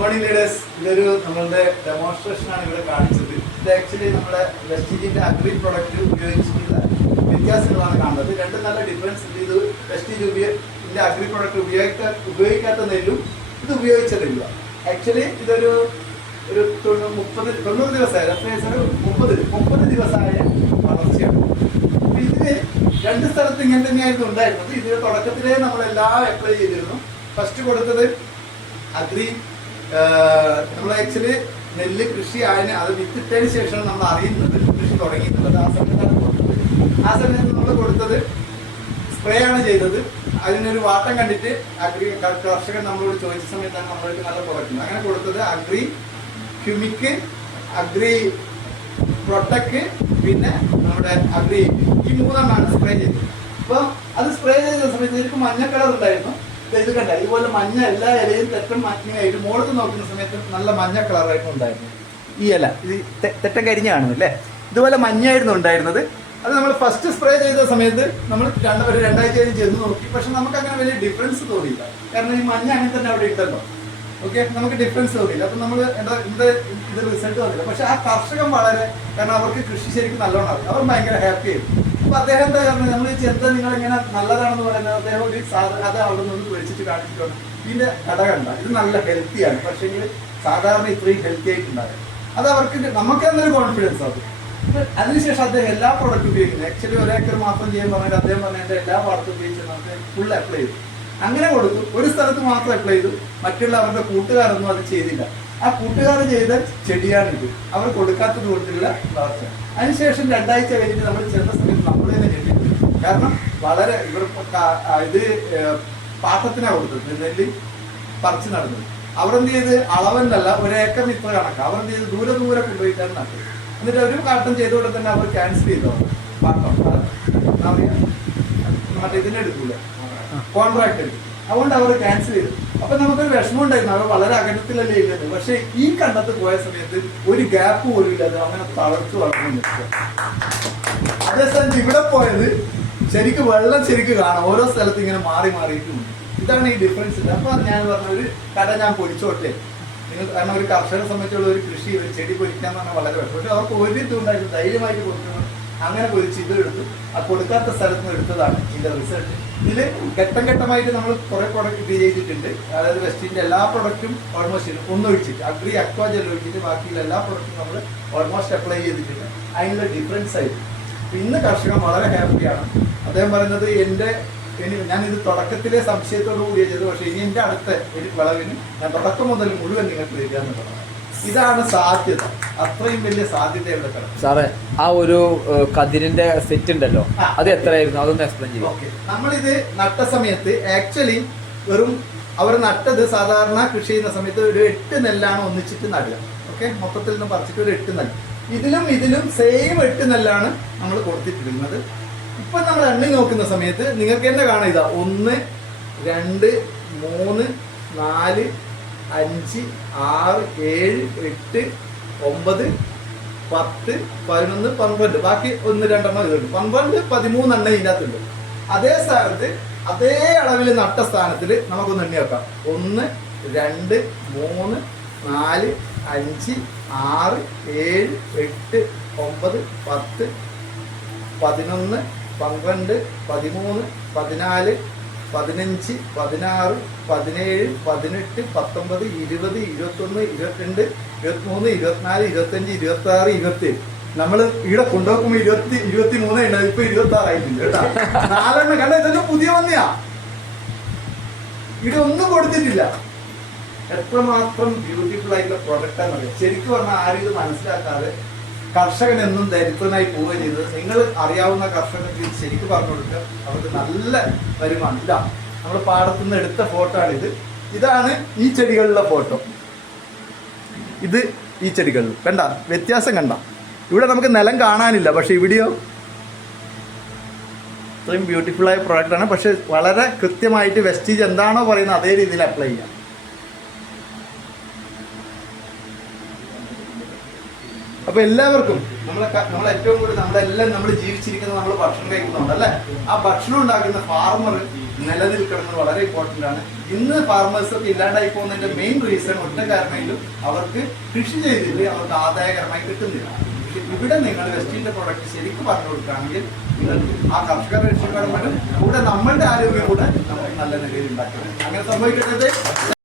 Morning leaders ഇതൊരു നമ്മളുടെ demonstration ആണ് ഇവിടെ കാണിച്ചത്. ഇത് ആക്ച്വലി നമ്മുടെ വെസ്റ്റീജിന്റെ അഗ്രി പ്രൊഡക്റ്റ് ഉപയോഗിച്ചിട്ടുള്ള വ്യത്യാസങ്ങളാണ് കാണുന്നത്. രണ്ട് നല്ല ഡിഫറൻസ് ഉണ്ട്. ഇത് വെസ്റ്റീജ് ഉപയോഗിന്റെ അഗ്രി പ്രൊഡക്റ്റ് ഉപയോഗിക്കാ ഉപയോഗിക്കാത്ത നെല്ലും ഇത് ഉപയോഗിച്ച നെല്ലും ആക്ച്വലി ഇതൊരു ഒരു മുപ്പത് തൊണ്ണൂറ് ദിവസമായ ദിവസം മുപ്പത് മുപ്പത് ദിവസമായ വളർച്ചയാണ്. ഇതിന് രണ്ട് സ്ഥലത്ത് ഇങ്ങനെ തന്നെയായിരുന്നു ഉണ്ടായിരുന്നത്. ഇതിന്റെ തുടക്കത്തിലേ നമ്മളെല്ലാം അപ്ലൈ ചെയ്തിരുന്നു. ഫസ്റ്റ് കൊടുത്തത് അഗ്രി നമ്മൾ ആക്ച്വലി നെല്ല് കൃഷി ആയതിന് അത് വിത്തിട്ടതിന് ശേഷമാണ് നമ്മൾ അറിയുന്നത് കൃഷി തുടങ്ങിയിട്ടുള്ളത്. ആ സമയത്താണ് കൊടുത്തത്. ആ സമയത്ത് നമ്മൾ കൊടുത്തത് സ്പ്രേ ആണ് ചെയ്തത്. അതിനൊരു വാട്ടം കണ്ടിട്ട് അഗ്രി കർഷകൻ നമ്മളോട് ചോദിച്ച സമയത്താണ് നമ്മളോട് നല്ല കുറയ്ക്കുന്നത് അങ്ങനെ കൊടുത്തത് അഗ്രി ക്യുമിക്ക് അഗ്രി പ്രൊട്ടക്ക് പിന്നെ നമ്മുടെ അഗ്രി ഈ മൂന്നെണ്ണമാണ് സ്പ്രേ ചെയ്തത്. അപ്പോൾ അത് സ്പ്രേ ചെയ്ത സമയത്ത് എനിക്ക് മഞ്ഞ കളർ ഉണ്ടായിരുന്നു. ഇത് കണ്ട ഇതുപോലെ മഞ്ഞ എല്ലാ ഇലയും തെറ്റൻ മഞ്ഞയായിട്ട് മുകളിൽ നോക്കുന്ന സമയത്ത് നല്ല മഞ്ഞ കളറായിട്ട് ഉണ്ടായിരുന്നു. ഈ ഇല ഇത് തെറ്റൻ തെറ്റം കരിഞ്ഞ കാണുന്നില്ലേ ഇതുപോലെ മഞ്ഞായിരുന്നു ഉണ്ടായിരുന്നത്. അത് നമ്മൾ ഫസ്റ്റ് സ്പ്രേ ചെയ്ത സമയത്ത് നമ്മൾ രണ്ട് ഒരു രണ്ടാഴ്ച കഴിഞ്ഞ് ചെന്ന് നോക്കി. പക്ഷെ നമുക്ക് അങ്ങനെ വലിയ ഡിഫറൻസ് തോന്നിയില്ല. കാരണം ഈ മഞ്ഞ അങ്ങനെ തന്നെ അവിടെ ഉണ്ടല്ലോ ഓക്കെ നമുക്ക് ഡിഫറൻസ് തോന്നിയില്ല അപ്പൊ നമ്മൾ എന്താ ഇത് ഇത് റിസൾട്ട് വന്നില്ല പക്ഷെ ആ കർഷകൻ വളരെ കാരണം അവർക്ക് കൃഷി ശരിക്കും നല്ലോണം അറിയാം അവർ ഭയങ്കര ഹാപ്പി ആയിരുന്നു അപ്പൊ അദ്ദേഹം എന്താ പറഞ്ഞത്? നമ്മൾ ചെന്ത നിങ്ങൾ ഇങ്ങനെ നല്ലതാണെന്ന് പറയുന്നത് അദ്ദേഹം ഒരു സാധനം അത് അവിടെ നിന്ന് വിളിച്ചിട്ട് കാണിച്ചിട്ടുണ്ട്. ഇതിന്റെ കട കണ്ട. ഇത് നല്ല ഹെൽത്തിയാണ് പക്ഷെ സാധാരണ ഇത്രയും ഹെൽത്തി ആയിട്ടുണ്ടാകും അത് അവർക്ക് നമുക്ക് എന്നൊരു കോൺഫിഡൻസ് ഇത് അതിനുശേഷം അദ്ദേഹം എല്ലാ പ്രോഡക്റ്റും ഉപയോഗിക്കുന്നത്. ആക്ച്വലി ഒരേക്കർ മാത്രം ചെയ്യാൻ പറഞ്ഞിട്ട് അദ്ദേഹം പറഞ്ഞ എല്ലാ പാടത്തും ഉപയോഗിച്ച് നമുക്ക് ഫുൾ അപ്ലൈ ചെയ്തു. അങ്ങനെ കൊടുത്തു ഒരു സ്ഥലത്ത് മാത്രം അപ്ലൈ ചെയ്തു. മറ്റുള്ള അവരുടെ കൂട്ടുകാരൊന്നും അത് ചെയ്തില്ല. ആ കൂട്ടുകാർ ചെയ്ത ചെടിയാണിത്. അവർ കൊടുക്കാത്തത് കൊണ്ടുള്ള വളർച്ച. അതിനുശേഷം രണ്ടാഴ്ച കഴിഞ്ഞിട്ട് നമ്മൾ ചെന്ന സമയത്ത് നമ്മൾ തന്നെ ചെടി കാരണം വളരെ ഇവർ ഇത് പാട്ടത്തിനാണ് കൊടുത്തത്. നെല്ല് പറിച്ച് നടന്നത്. അവർ എന്ത് ചെയ്ത് അളവെന്നല്ല ഒരു ഇത്ര കണക്ക്. അവർ എന്ത് ചെയ്ത് ദൂരെ ദൂരെ കൊണ്ടുപോയിട്ടാണ് നട്ടത്. എന്നിട്ട് ഒരു കാട്ടം ചെയ്തുകൊണ്ട് തന്നെ അവർ ക്യാൻസൽ ചെയ്തോ പാട്ടം എന്താ പറയാ? മറ്റേ ഇതിനെടുക്കൂല കോൺട്രാക്ട് അതുകൊണ്ട് അവർ ക്യാൻസൽ ചെയ്തു. അപ്പൊ നമുക്കൊരു വിഷമം ഉണ്ടായിരുന്നു അവർ വളരെ അകലത്തിലല്ലേ ഇല്ലത് പക്ഷെ ഈ കണ്ടത്ത് പോയ സമയത്ത് ഒരു ഗ്യാപ്പ് പോലും ഇല്ലാതെ അങ്ങനെ തളർത്ത് വളർന്നു നിൽക്കുക. അതേസമയത്ത് ഇവിടെ പോയത് ശരിക്കും വെള്ളം ശരിക്കും കാണാം. ഓരോ സ്ഥലത്ത് ഇങ്ങനെ മാറി മാറിയിട്ടുണ്ട് ഇതാണ് ഈ ഡിഫറൻസ് അപ്പൊ ഞാൻ പറഞ്ഞ ഒരു കട ഞാൻ പൊരിച്ചോട്ടെ. നിങ്ങൾ കാരണം ഒരു കർഷകരെ സംബന്ധിച്ചുള്ള ഒരു കൃഷി ഒരു ചെടി പൊരിക്കാൻ പറഞ്ഞാൽ വളരെ പക്ഷെ അവർക്ക് ഒരു ഇതുണ്ടായിട്ട് ധൈര്യമായിട്ട് കൊടുക്കണം. അങ്ങനെ പൊരിച്ച് ഇത് എടുത്തു. ആ കൊടുക്കാത്ത സ്ഥലത്ത് നിന്ന് എടുത്തതാണ് ഇതിന്റെ റിസൾട്ട് ഇതിൽ ഘട്ടം ഘട്ടമായിട്ട് നമ്മൾ കുറെ പ്രോഡക്റ്റ് ഇത് ചെയ്തിട്ടുണ്ട്. അതായത് വെസ്റ്റിന്റെ എല്ലാ പ്രൊഡക്റ്റും ഓൾമോസ്റ്റ് ഒന്നൊഴിച്ചിട്ട് അഗ്രി അക്വാ ജെൽ ഒഴിച്ചിട്ട് ബാക്കിയുള്ള എല്ലാ പ്രൊഡക്റ്റും നമ്മൾ ഓൾമോസ്റ്റ് അപ്ലൈ ചെയ്തിട്ടുണ്ട്. അതിനുള്ള ഡിഫറൻസ് ആയിരുന്നു ഇന്ന് കർഷകൻ വളരെ ഹാപ്പിയാണ് അദ്ദേഹം പറയുന്നത് എന്റെ ഞാൻ ഇത് തുടക്കത്തിലെ സംശയത്തോടു കൂടിയ ചെയ്തത്. പക്ഷേ ഇനി എന്റെ അടുത്ത ഒരു വിളവിന് ഞാൻ തുടക്കം മുതൽ മുഴുവൻ നിങ്ങൾക്ക് തരിക എന്നുള്ളതാണ് ഇതാണ് സാധ്യത. അത്രയും വലിയ സാധ്യതയുള്ള കിടക്കും സാറേ ആ ഒരു കതിരിന്റെ സെറ്റ് ഉണ്ടല്ലോ അത് എത്രയായിരുന്നു? അതൊന്ന് എക്സ്പ്ലെയിൻ ചെയ്യും. ഓക്കെ. നമ്മളിത് നട്ട സമയത്ത് ആക്ച്വലി വെറും അവർ നട്ടത് സാധാരണ കൃഷി ചെയ്യുന്ന സമയത്ത് ഒരു എട്ട് നെല്ലാണ് ഒന്നിച്ചിട്ട് നടുക. ഓക്കെ? മൊത്തത്തിൽ നിന്ന് പറിച്ചിട്ട് ഒരു എട്ട് നെല്ല്. ഇതിലും ഇതിലും സെയിം എട്ട് നെല്ലാണ് നമ്മൾ കൊടുത്തിട്ടിരുന്നത്. ഇപ്പൊ നമ്മൾ എണ്ണി നോക്കുന്ന സമയത്ത് നിങ്ങൾക്ക് എന്നെ കാണാം ഇതാ. ഒന്ന് രണ്ട് മൂന്ന് നാല് അഞ്ച് ആറ് ഏഴ് എട്ട് ഒമ്പത് പത്ത് പതിനൊന്ന് പന്ത്രണ്ട്. ബാക്കി ഒന്ന് രണ്ടെണ്ണം ഇതുണ്ട്. പന്ത്രണ്ട് പതിമൂന്നെണ്ണം ഇതിനകത്തുണ്ട് അതേ സ്ഥാനത്ത് അതേ അളവിൽ നട്ട സ്ഥാനത്തിൽ നമുക്കൊന്ന് എണ്ണി വെക്കാം. ഒന്ന് രണ്ട് മൂന്ന് നാല് അഞ്ച് ആറ് ഏഴ് എട്ട് ഒമ്പത് പത്ത് പതിനൊന്ന് പന്ത്രണ്ട് പതിമൂന്ന് പതിനാല് പതിനഞ്ച് പതിനാറ് പതിനേഴ് പതിനെട്ട് പത്തൊമ്പത് ഇരുപത് ഇരുപത്തൊന്ന് ഇരുപത്തിരണ്ട് ഇരുപത്തിമൂന്ന് ഇരുപത്തിനാല് ഇരുപത്തഞ്ച് ഇരുപത്തി ആറ് ഇരുപത്തി നമ്മൾ ഇവിടെ കൊണ്ടുപോകുമ്പോ ഇരുപത്തി ഇരുപത്തി മൂന്ന് ഉണ്ട് ഇപ്പൊ ഇരുപത്തി ആറായിട്ടുണ്ട് കേട്ടോ. നാലെണ്ണം കണ്ട ഇതൊക്കെ പുതിയ വന്നിയാ ഇവിടെ ഒന്നും കൊടുത്തിട്ടില്ല. എത്രമാത്രം ബ്യൂട്ടിഫുൾ ആയിട്ടുള്ള പ്രൊഡക്റ്റ് ആണെന്നറിയാം? ശരിക്കും പറഞ്ഞാൽ ആരും ഇത് മനസ്സിലാക്കാതെ കർഷകൻ എന്നും ദരിദ്രനായി പോവുകയും ചെയ്തത്. നിങ്ങൾ അറിയാവുന്ന കർഷകർക്ക് ശരിക്കും പറഞ്ഞു കൊടുക്കുക. അവർക്ക് നല്ല വരുമാനം. ഇതാ നമ്മൾ പാടത്തു നിന്ന് എടുത്ത ഫോട്ടോ ആണിത്. ഇത് ഇതാണ് ഈ ചെടികളിലെ ഫോട്ടോ ഇത് ഈ ചെടികളിൽ. കണ്ട? വ്യത്യാസം കണ്ട? ഇവിടെ നമുക്ക് നിലം കാണാനില്ല. പക്ഷെ ഇവിടെയോ ഇത്രയും ബ്യൂട്ടിഫുൾ ആയ പ്രോഡക്റ്റ് ആണ്. പക്ഷെ വളരെ കൃത്യമായിട്ട് വെസ്റ്റീജ് എന്താണോ പറയുന്നത് അതേ രീതിയിൽ അപ്ലൈ ചെയ്യാം. അപ്പൊ എല്ലാവർക്കും നമ്മളെ നമ്മൾ ഏറ്റവും കൂടുതൽ നമ്മളെല്ലാം നമ്മൾ ജീവിച്ചിരിക്കുന്നത് നമ്മൾ ഭക്ഷണം കഴിക്കുന്നുണ്ട് അല്ലേ? ആ ഭക്ഷണം ഉണ്ടാക്കുന്ന ഫാർമർ നിലനിൽക്കുന്നത് വളരെ ഇമ്പോർട്ടന്റ് ആണ്. ഇന്ന് ഫാർമേഴ്സ് ഒക്കെ ഇല്ലാണ്ടായി പോകുന്നതിന്റെ മെയിൻ റീസൺ ഒറ്റ കാരണയിലും അവർക്ക് കൃഷി ചെയ്തിട്ട് അവർക്ക് ആദായകരമായി കിട്ടുന്നില്ല. പക്ഷെ ഇവിടെ നിങ്ങൾ വെസ്റ്റിന്റെ പ്രൊഡക്റ്റ് ശരിക്കും പറഞ്ഞു കൊടുക്കുകയാണെങ്കിൽ ആ കർഷക രക്ഷപ്പെടുമ്പോഴും കൂടെ നമ്മളുടെ ആരോഗ്യം കൂടെ നമുക്ക് നല്ല നിലയിൽ ഉണ്ടാക്കണം അങ്ങനെ സംഭവിക്കട്ടെ